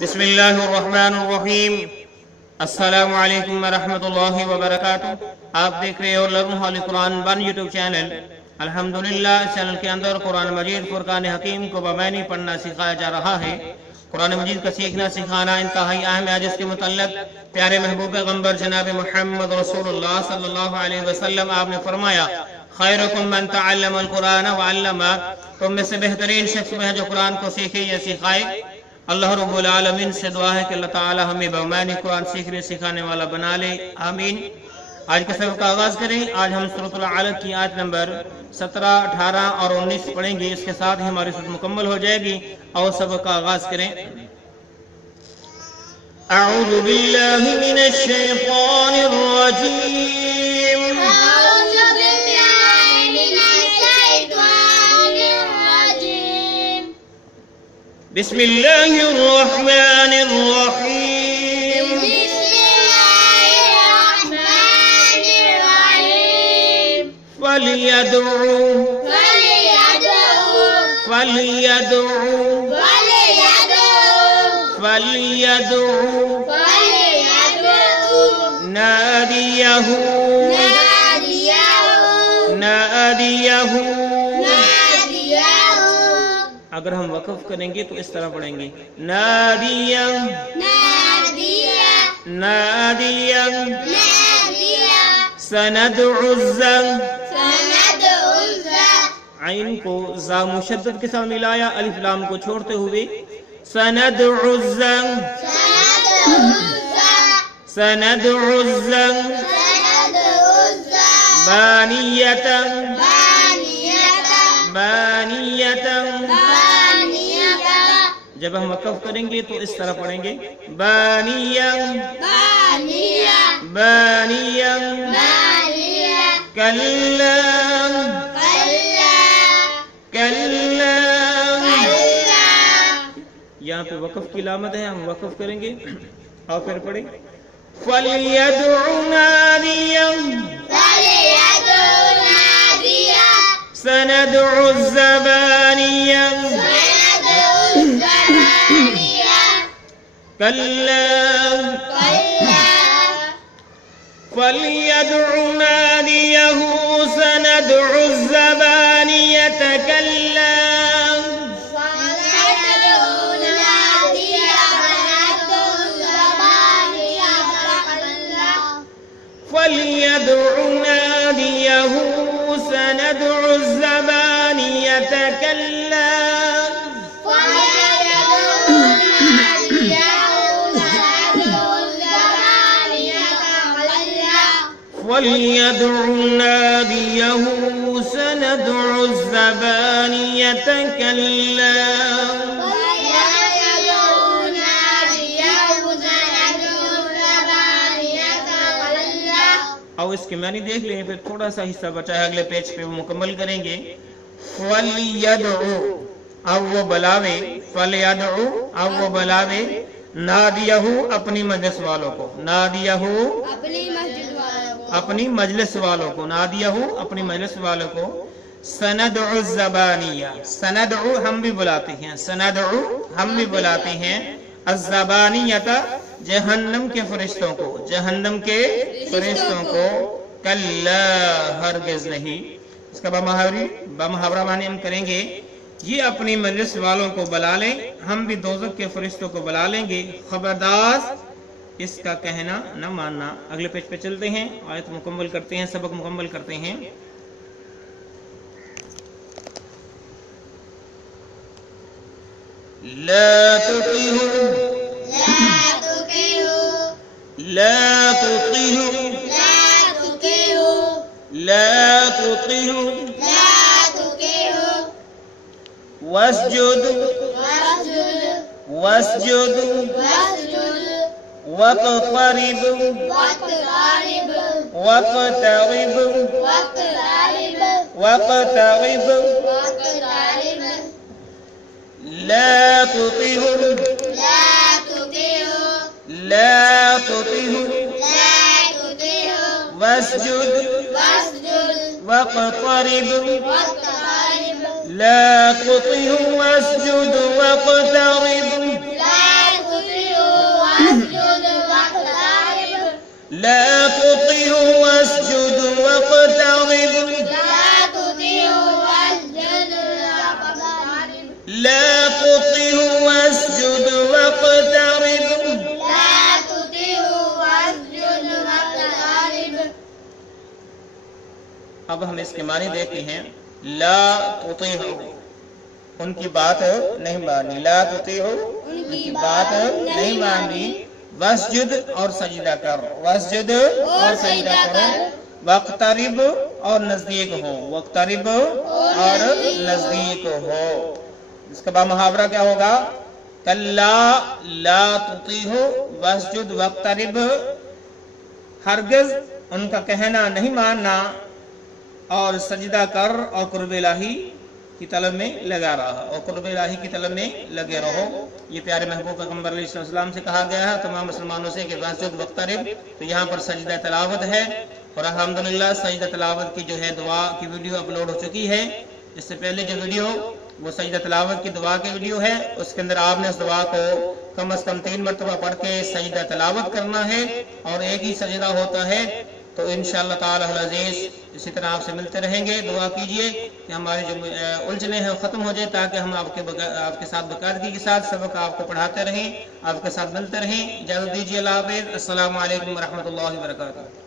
बिस्मिल्लाहिर्रहमानिर्रहीम। अस्सलामु अलैकुम वरहमतुल्लाहि वबरकातुहू। आप देख रहे हो learn Holi Quran one YouTube channel. अल्हम्दुलिल्लाह इस चैनल के अंदर कुरान मजीद फुरकान हकीम को बमैनी पढ़ना सिखाया जा रहा है। कुरान मजीद का सीखना सिखाना इंतहाई अहम है, जिसके मुतल्लिक प्यारे महबूब पैगंबर जनाब मुहम्मद रसूलुल्लाह सल्लल्लाहु अलैहि वसल्लम आपने फरमाया, खैरुकुम मन तअल्लमल कुरान व अल्लमा, तुम में से बेहतरीन शख्स में है जो कुरान को सीखे या सिखाए। अल्लाह रब्बुल आलमीन से दुआ है कि अल्लाह ताला हमें बमानी कुरान सीखने सिखाने वाला बना ले, आमीन। आज के सबक का आगाज करें। आज हम सूरतुल अलक की आयत नंबर 17, 18 और 19 पढ़ेंगे। इसके साथ ही हमारी सूरत मुकम्मल हो जाएगी। और सबक का आगाज करें। अऊज़ु बिल्लाहि मिनश शैतानिर रजीम। अऊज़ु बिल्लाहि मिनश शैतानिर रजीम। बिस्मिल्लाहिर रहमानिर रहीम। बिस्मिल्लाहिर रहमानिर रहीम। फलियदउ नादियहु अगर हम वक़फ़ करेंगे तो इस तरह पढ़ेंगे, नादिया सनदउज़्ज़ा। आइन को जा मुशद्दद के साथ मिलाया, अलिफ लाम को छोड़ते हुए सनदउज़्ज़ा बानियतन जब हम वक़फ़ करेंगे तो इस तरह पढ़ेंगे, बानियन कल्ला यहाँ पे वक़फ़ की लामत है, हम वक़फ़ करेंगे और फिर पढ़े फलियदउ नादिया सनदउ ज़बानिया कल्ला फलियदउ नादियहु सनदउ ज़बानियत कल्ला फलियदउ नादियहु सनदउ ज़बानियत कल्ला फलियदउ नादियहु सनदउ ज़बानियत कल्ला। और इसके मानी देख लें, फिर थोड़ा सा हिस्सा बचा है अगले पेज पे वो मुकम्मल करेंगे। फलियदउ अब वो बुलावे, फलियदउ अब वो बुलावे नादियहु अपनी मजलिस वालों को, नादियहु अपनी मजलिस वालों को, नादियहु अपनी मजलिस वालों को, सनदउ ज़बानिया सनदउ हम भी बुलाते हैं, सनदउ हम भी बुलाते हैं, अज़्ज़बानियता जहन्नम के फरिश्तों को, जहन्नम के फरिश्तों को, कल्ला हरगिज़ नहीं। इसका बमुहावरा माने हम करेंगे, ये अपनी मजलिस वालों को बुला लें, हम भी दोज़ख के फरिश्तों को बुला लेंगे, खबरदार इसका कहना न मानना। अगले पेज पे चलते हैं, आयत मुकम्मल करते हैं, सबक मुकम्मल करते हैं। ला तुतिहु वस्जुद वक़्तरिब ला तुतिहु वस्जुद वक़्तरिब ला तुतिहु वस्जुद वक़्तरिब لا تطعه واسجد واقترب لا تطيعه واسجد واقترب لا تطعه واسجد واقترب لا تطيعه واسجد واقترب اب ہم اس کے معنی دیکھتے ہیں لا تطیعو ان کی بات نہیں مانی لا تطیعو ان کی بات نہیں مانی واسجد اور سجدہ کر واسجد اور سجدہ کرو واقترب اور نزدیک ہو واقترب اور نزدیک ہو اس کا بعد محاورہ کیا ہوگا کلا لا تطیعو واسجد واقترب ہرگز ان کا کہنا نہیں ماننا اور سجدہ کر اور قرب الہی کی طلب میں لگا رہا اور قرب الہی کی طلب میں لگے رہو یہ پیارے محبوب پیغمبر علیہ السلام سے کہا گیا ہے تمام مسلمانوں سے کہ واسجد واقترب تو یہاں پر سجدہ تلاوت ہے اور الحمدللہ سجدہ تلاوت کی جو ہے دعا کی ویڈیو اپلوڈ ہو چکی ہے اس سے پہلے جو ویڈیو وہ سجدہ تلاوت کی دعا کی ویڈیو ہے اس کے اندر آپ نے اس دعا کو کم از کم 3 مرتبہ پڑھ کے سجدہ تلاوت کرنا ہے اور ایک ہی سجدہ ہوتا ہے تو انشاءاللہ تعالی العزیز اسی طرح آپ سے ملتے رہیں گے دعا کیجئے کہ ہمارے جو الجھنیں ہیں وہ ختم ہو جائے تاکہ ہم آپ کے ساتھ باقاعدگی کے ساتھ سبق آپ کو پڑھاتے رہیں آپ کے ساتھ ملتے رہیں اجازت دیجیے اللہ حافظ السلام علیکم ورحمۃ اللہ وبرکاتہ